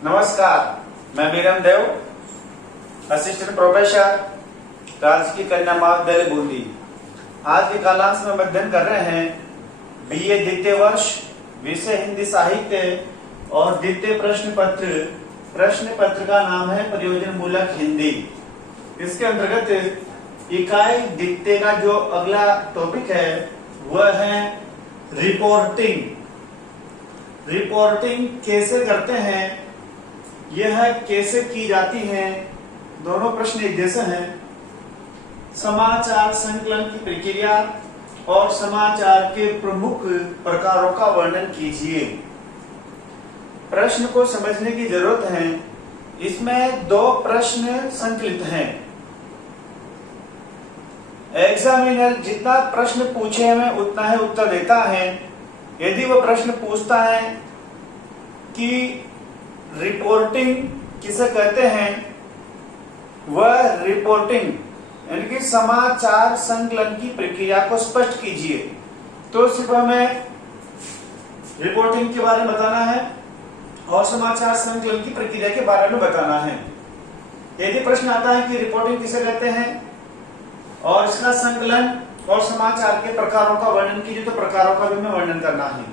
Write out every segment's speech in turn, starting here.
नमस्कार, मैं वीरम देव, assistant professor, राजकीय कन्या महाविद्यालय बूंदी। आज के कालांश में अध्ययन कर रहे हैं बीए द्वितीय वर्ष, विषय हिंदी साहित्य और द्वितीय प्रश्न पत्र का नाम है प्रयोजन मूलक हिंदी। इसके अंतर्गत इकाई द्वितीय का जो अगला टॉपिक है वह है रिपोर्टिंग। रिपोर्टिंग कैसे करते हैं, यह कैसे की जाती है, दोनों प्रश्न एक जैसे हैं। समाचार संकलन की प्रक्रिया और समाचार के प्रमुख प्रकारों का वर्णन कीजिए। प्रश्न को समझने की जरूरत है। इसमें दो प्रश्न संकलित हैं। एग्जामिनर जितना प्रश्न पूछे हमें उतना ही उत्तर देता है। यदि वह प्रश्न पूछता है कि रिपोर्टिंग किसे कहते हैं, वह रिपोर्टिंग यानी कि समाचार संकलन की प्रक्रिया को स्पष्ट कीजिए, तो सिर्फ हमें रिपोर्टिंग के बारे में बताना है और समाचार संकलन की प्रक्रिया के बारे में बताना है। यदि प्रश्न आता है कि रिपोर्टिंग किसे कहते हैं और इसका संकलन और समाचार के प्रकारों का वर्णन कीजिए, तो प्रकारों का भी हमें वर्णन करना है।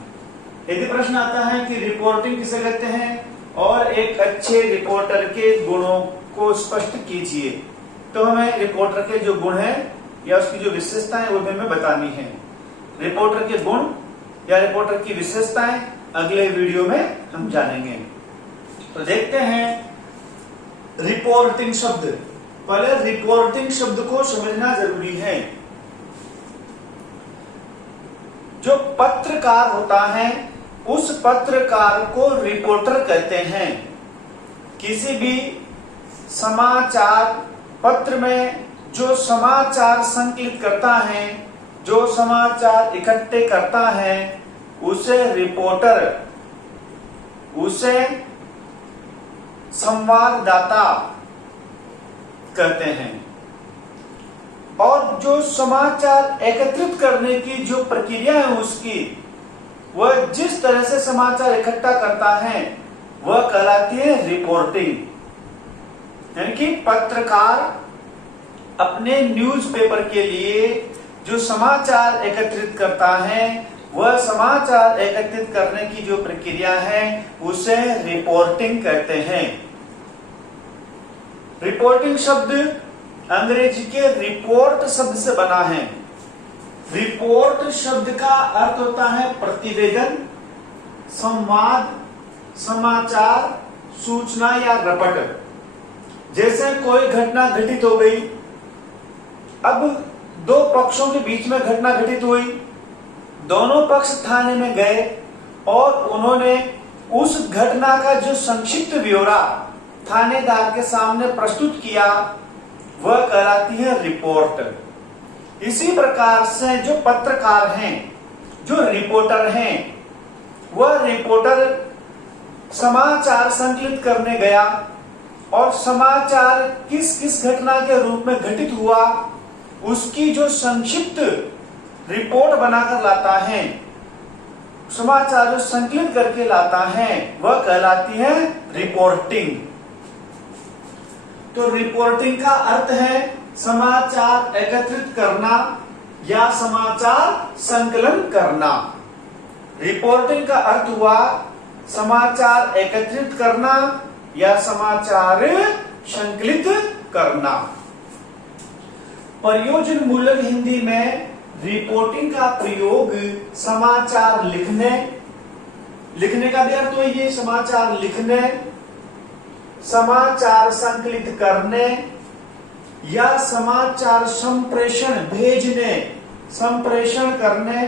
यदि प्रश्न आता है कि रिपोर्टिंग किसे कहते हैं और एक अच्छे रिपोर्टर के गुणों को स्पष्ट कीजिए, तो हमें रिपोर्टर के जो गुण हैं या उसकी जो विशेषताएं वो भी हमें बतानी है। रिपोर्टर के गुण या रिपोर्टर की विशेषताएं अगले वीडियो में हम जानेंगे। तो देखते हैं रिपोर्टिंग शब्द। पहले रिपोर्टिंग शब्द को समझना जरूरी है। जो पत्रकार होता है उस पत्रकार को रिपोर्टर कहते हैं। किसी भी समाचार पत्र में जो समाचार संकलित करता है, जो समाचार इकट्ठे करता है, उसे रिपोर्टर, उसे संवाददाता कहते हैं। और जो समाचार एकत्रित करने की जो प्रक्रिया है उसकी, वह जिस तरह से समाचार इकट्ठा करता है वह कहलाती है रिपोर्टिंग। यानी कि पत्रकार अपने न्यूज़पेपर के लिए जो समाचार एकत्रित करता है, वह समाचार एकत्रित करने की जो प्रक्रिया है उसे रिपोर्टिंग कहते हैं। रिपोर्टिंग शब्द अंग्रेजी के रिपोर्ट शब्द से बना है। रिपोर्ट शब्द का अर्थ होता है प्रतिवेदन, संवाद, समाचार, सूचना या रपट। जैसे कोई घटना घटित हो गई, अब दो पक्षों के बीच में घटना घटित हुई, दोनों पक्ष थाने में गए और उन्होंने उस घटना का जो संक्षिप्त ब्यौरा थानेदार के सामने प्रस्तुत किया, वह कहलाती है रिपोर्ट। इसी प्रकार से जो पत्रकार हैं, जो रिपोर्टर हैं, वह रिपोर्टर समाचार संकलित करने गया और समाचार किस किस घटना के रूप में घटित हुआ उसकी जो संक्षिप्त रिपोर्ट बनाकर लाता है, समाचार जो संकलित करके लाता है, वह कहलाती है रिपोर्टिंग। तो रिपोर्टिंग का अर्थ है समाचार एकत्रित करना या समाचार संकलन करना। रिपोर्टिंग का अर्थ हुआ समाचार एकत्रित करना या समाचार संकलित करना। प्रयोजन मूलक हिंदी में रिपोर्टिंग का प्रयोग समाचार लिखने का भी अर्थ है ये समाचार लिखने, समाचार संकलित करने या समाचार संप्रेषण भेजने, संप्रेषण करने,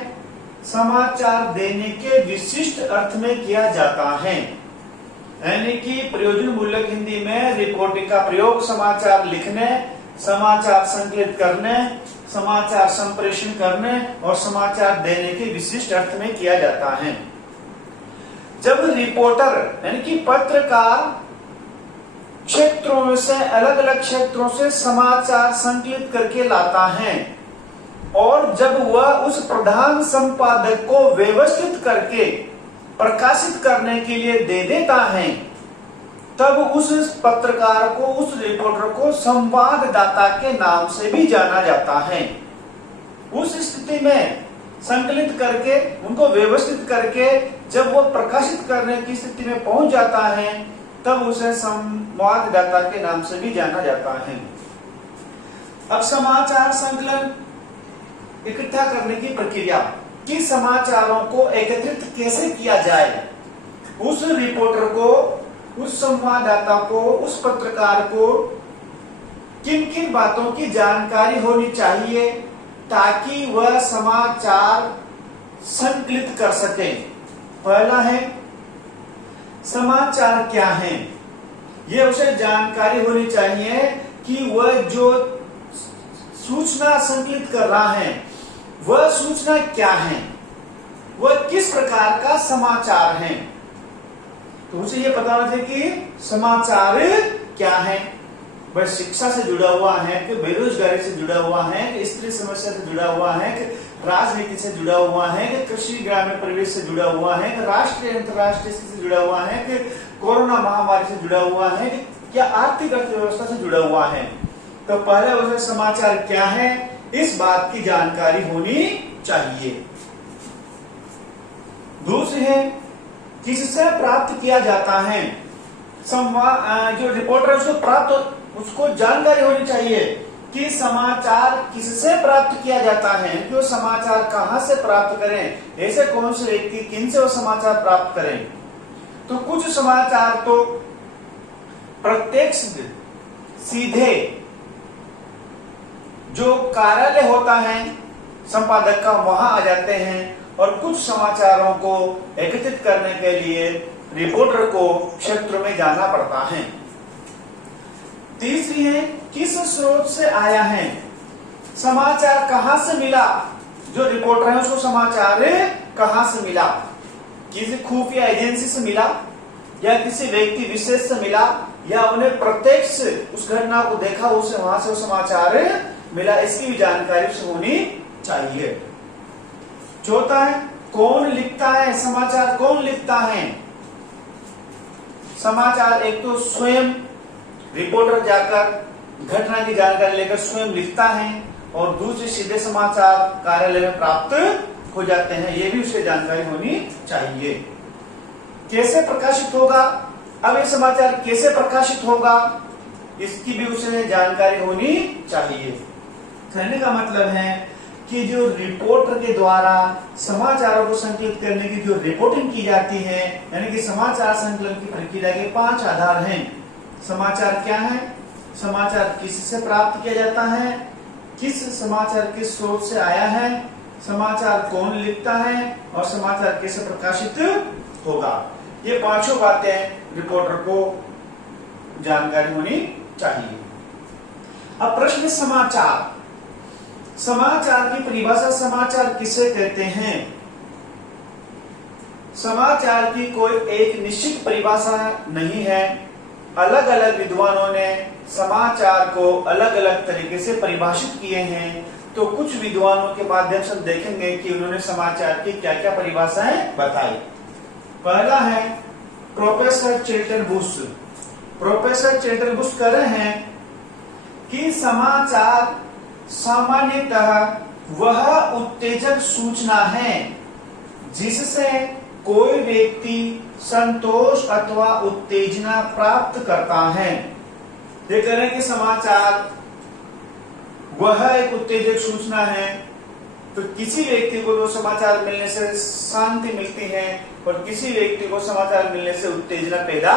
समाचार देने के विशिष्ट अर्थ में किया जाता है। यानी कि प्रयोजन मूलक हिंदी में रिपोर्टिंग का प्रयोग समाचार लिखने, समाचार संकलित करने, समाचार संप्रेषण करने और समाचार देने के विशिष्ट अर्थ में किया जाता है। जब रिपोर्टर यानी कि पत्रकार क्षेत्रों से, अलग अलग क्षेत्रों से समाचार संकलित करके लाता है और जब वह उस प्रधान संपादक को व्यवस्थित करके प्रकाशित करने के लिए दे देता है, तब उस पत्रकार को, उस रिपोर्टर को संवाददाता के नाम से भी जाना जाता है। उस स्थिति में संकलित करके, उनको व्यवस्थित करके जब वो प्रकाशित करने की स्थिति में पहुंच जाता है, तब उसे संवाददाता के नाम से भी जाना जाता है। अब समाचार संकलन इकट्ठा करने की प्रक्रिया, कि समाचारों को एकत्रित कैसे किया जाए, उस रिपोर्टर को, उस संवाददाता को, उस पत्रकार को किन किन बातों की जानकारी होनी चाहिए ताकि वह समाचार संकलित कर सके। पहला है समाचार क्या है, यह उसे जानकारी होनी चाहिए कि वह जो सूचना संकलित कर रहा है वह सूचना क्या है, वह किस प्रकार का समाचार है। तो उसे यह पता होना चाहिए कि समाचार क्या है, वह शिक्षा से जुड़ा हुआ है कि बेरोजगारी से जुड़ा हुआ है कि स्त्री समस्या से जुड़ा हुआ है कि राजनीति से जुड़ा हुआ है कि कृषि ग्रामीण परिवेश से जुड़ा हुआ है कि राष्ट्रीय अंतर्राष्ट्रीय स्थिति से जुड़ा हुआ है कि कोरोना महामारी से जुड़ा हुआ है कि आर्थिक अर्थव्यवस्था से जुड़ा हुआ है। तो पहले उसे समाचार क्या है इस बात की जानकारी होनी चाहिए। दूसरी है किससे प्राप्त किया जाता है। जो रिपोर्टर उसको जानकारी होनी चाहिए कि समाचार किससे प्राप्त किया जाता है, कि वो समाचार कहां से प्राप्त करें, ऐसे कौन से व्यक्ति किन से वो समाचार प्राप्त करें। तो कुछ समाचार तो प्रत्यक्ष सीधे जो कार्यालय होता है संपादक का वहां आ जाते हैं, और कुछ समाचारों को एकत्रित करने के लिए रिपोर्टर को क्षेत्र में जाना पड़ता है। तीसरी है किस स्रोत से आया है, समाचार कहां से मिला, जो रिपोर्टर है उसको समाचार कहां से मिला, किसी खुफिया एजेंसी से मिला या किसी व्यक्ति विशेष से मिला या उन्हें प्रत्यक्ष उस घटना को देखा उसे वहां से समाचार मिला, इसकी भी जानकारी उसे होनी चाहिए। चौथा है कौन लिखता है, समाचार कौन लिखता है। समाचार एक तो स्वयं रिपोर्टर जाकर घटना की जानकारी लेकर स्वयं लिखता है, और दूसरे सीधे समाचार कार्यालय में प्राप्त हो जाते हैं, ये भी उसकी जानकारी होनी चाहिए। कैसे प्रकाशित होगा, अब ये समाचार कैसे प्रकाशित होगा इसकी भी उसे जानकारी होनी चाहिए। कहने का मतलब है कि जो रिपोर्टर के द्वारा समाचारों को संकलित करने की जो रिपोर्टिंग की जाती है, यानी कि समाचार संकलन की प्रक्रिया के 5 आधार हैं। समाचार क्या है, समाचार किससे प्राप्त किया जाता है, किस समाचार किस स्रोत से आया है, समाचार कौन लिखता है, और समाचार कैसे प्रकाशित होगा। ये 5 बातें रिपोर्टर को जानकारी होनी चाहिए। अब प्रश्न समाचार, समाचार की परिभाषा, समाचार किसे कहते हैं। समाचार की कोई एक निश्चित परिभाषा नहीं है, अलग अलग विद्वानों ने समाचार को अलग अलग तरीके से परिभाषित किए हैं। तो कुछ विद्वानों के माध्यम से देखेंगे कि उन्होंने समाचार की क्या क्या परिभाषाएं बताई। पहला है प्रोफेसर चेल्टन बुश। प्रोफेसर चेल्टन बुश कह रहे हैं कि समाचार सामान्यतः वह उत्तेजक सूचना है जिससे कोई व्यक्ति संतोष अथवा उत्तेजना प्राप्त करता है। ये कह रहे हैं कि समाचार वह एक उत्तेजक सूचना है, तो किसी व्यक्ति को तो समाचार मिलने से शांति मिलती है और किसी व्यक्ति को समाचार मिलने से उत्तेजना पैदा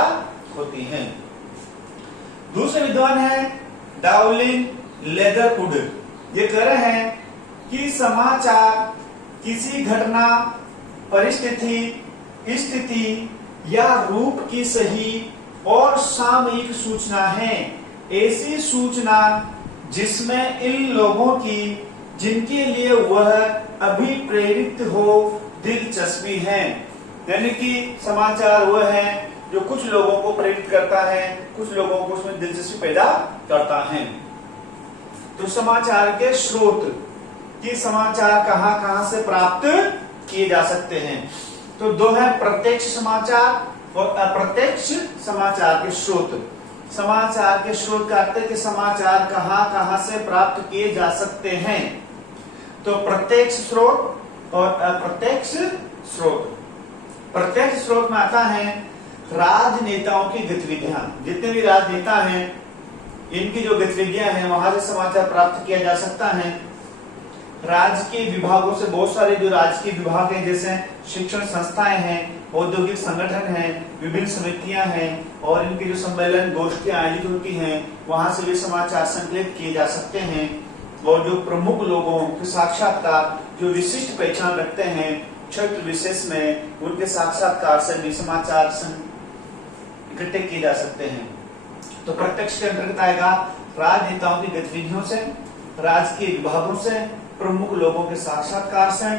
होती है। दूसरे विद्वान है डाउलिन लेदरवुड। ये कह रहे हैं कि समाचार किसी घटना, परिस्थिति, स्थिति या रूप की सही और सामयिक सूचना है, ऐसी सूचना जिसमें इन लोगों की जिनके लिए वह अभिप्रेरित हो दिलचस्पी है। यानी कि समाचार वह है जो कुछ लोगों को प्रेरित करता है, कुछ लोगों को उसमें दिलचस्पी पैदा करता है। तो समाचार के स्रोत कि समाचार कहां कहां से प्राप्त किए जा सकते हैं, तो 2 है प्रत्यक्ष समाचार और अप्रत्यक्ष समाचार के स्रोत। समाचार के स्रोत का अर्थ है कि समाचार कहां से प्राप्त किए जा सकते हैं। तो प्रत्यक्ष स्रोत और अप्रत्यक्ष स्रोत। प्रत्यक्ष स्रोत में आता है राजनेताओं की गतिविधियां। जितने भी राजनेता हैं इनकी जो गतिविधियां हैं वहां से समाचार प्राप्त किया जा सकता है। राजकीय विभागों से बहुत सारे जो राजकीय विभाग हैं जैसे शिक्षण संस्थाएं हैं, औद्योगिक संगठन हैं, विभिन्न समितियां हैं और इनके जो सम्मेलन गोष्ठियां आयोजित होती हैं वहां से भी समाचार संकलित किए जा सकते हैं। और जो प्रमुख लोगों के साक्षात्कार जो विशिष्ट पहचान रखते हैं क्षेत्र विशेष में उनके साक्षात्कार से भी समाचार इकट्ठे किए जा सकते हैं। तो प्रत्यक्ष के अंतर्गत आएगा राजनेताओं की गतिविधियों से, राजकीय विभागों से, प्रमुख लोगों के साक्षात्कार से,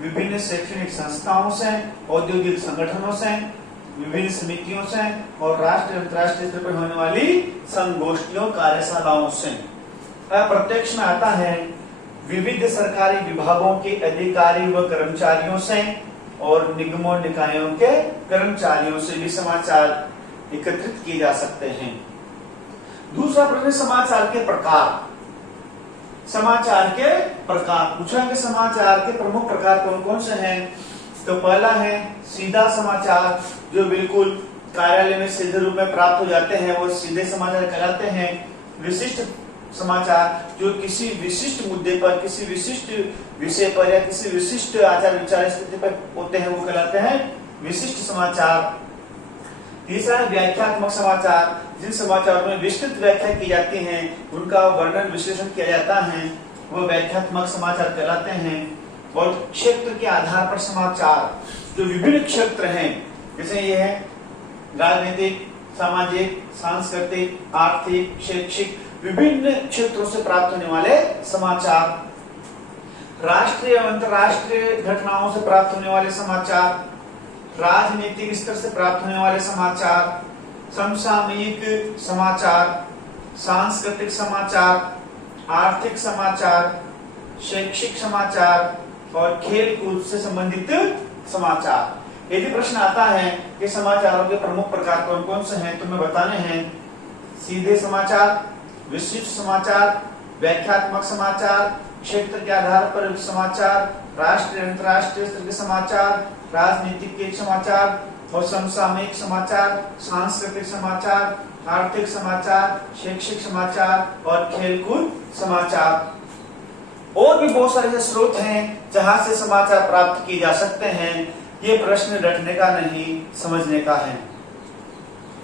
विभिन्न शैक्षणिक संस्थाओं से, औद्योगिक संगठनों से, विभिन्न समितियों से और राष्ट्रीय अंतर्राष्ट्रीय स्तर पर होने वाली संगोष्ठियों कार्यशालाओं से। अप्रत्यक्ष में आता है विविध सरकारी विभागों के अधिकारी व कर्मचारियों से और निगमों निकायों के कर्मचारियों से भी समाचार एकत्रित किए जा सकते हैं। दूसरा प्रश्न समाचार के प्रकार। समाचार के प्रकार पूछा कि समाचार के प्रमुख प्रकार कौन कौन से हैं। तो पहला है सीधा समाचार जो बिल्कुल कार्यालय में सीधे रूप में प्राप्त हो जाते हैं वो सीधे समाचार कहलाते हैं। विशिष्ट समाचार जो किसी विशिष्ट मुद्दे पर, किसी विशिष्ट विषय पर या किसी विशिष्ट आचार विचार स्थिति पर होते हैं वो कहलाते हैं विशिष्ट समाचार। तीसरा है व्याख्यात्मक समाचार जिन समाचारों में विस्तृत व्याख्या की जाती है उनका वर्णन विश्लेषण किया जाता है वो व्याख्यात्मक समाचार कहलाते हैं। और क्षेत्र के आधार पर समाचार जो विभिन्न क्षेत्र हैं जैसे ये है राजनीतिक, सामाजिक, सांस्कृतिक, आर्थिक, शैक्षिक विभिन्न क्षेत्रों से प्राप्त होने वाले समाचार। राष्ट्रीय एवं अंतर्राष्ट्रीय घटनाओं से प्राप्त होने वाले समाचार, राजनीतिक स्तर से प्राप्त होने वाले समाचार, समसामयिक समाचार, सांस्कृतिक समाचार, आर्थिक समाचार, शैक्षिक समाचार और खेल कूद से संबंधित समाचार। यदि प्रश्न आता है कि समाचारों के प्रमुख प्रकार कौन कौन से हैं तो मैं बताने हैं सीधे समाचार, विशिष्ट समाचार, व्याख्यात्मक समाचार, क्षेत्र के आधार पर समाचार, राष्ट्रीय अंतर्राष्ट्रीय स्तर के समाचार, राजनीतिक के समाचार और समसामयिक समाचार, सांस्कृतिक समाचार, आर्थिक समाचार, शैक्षिक समाचार और खेलकूद समाचार। और भी बहुत सारे स्रोत हैं जहां से समाचार प्राप्त किए जा सकते हैं। ये प्रश्न रटने का नहीं समझने का है।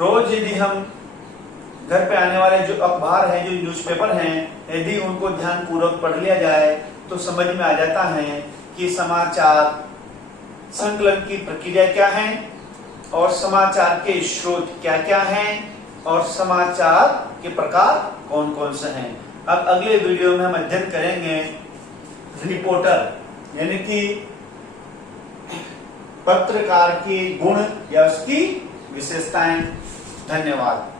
रोज यदि हम घर पे आने वाले जो अखबार हैं, जो न्यूज़पेपर हैं, यदि उनको ध्यान पूर्वक पढ़ लिया जाए तो समझ में आ जाता है कि समाचार संकलन की प्रक्रिया क्या है और समाचार के स्रोत क्या क्या हैं और समाचार के प्रकार कौन कौन से हैं। अब अगले वीडियो में हम अध्ययन करेंगे रिपोर्टर यानी कि पत्रकार के गुण या उसकी विशेषताएं। धन्यवाद।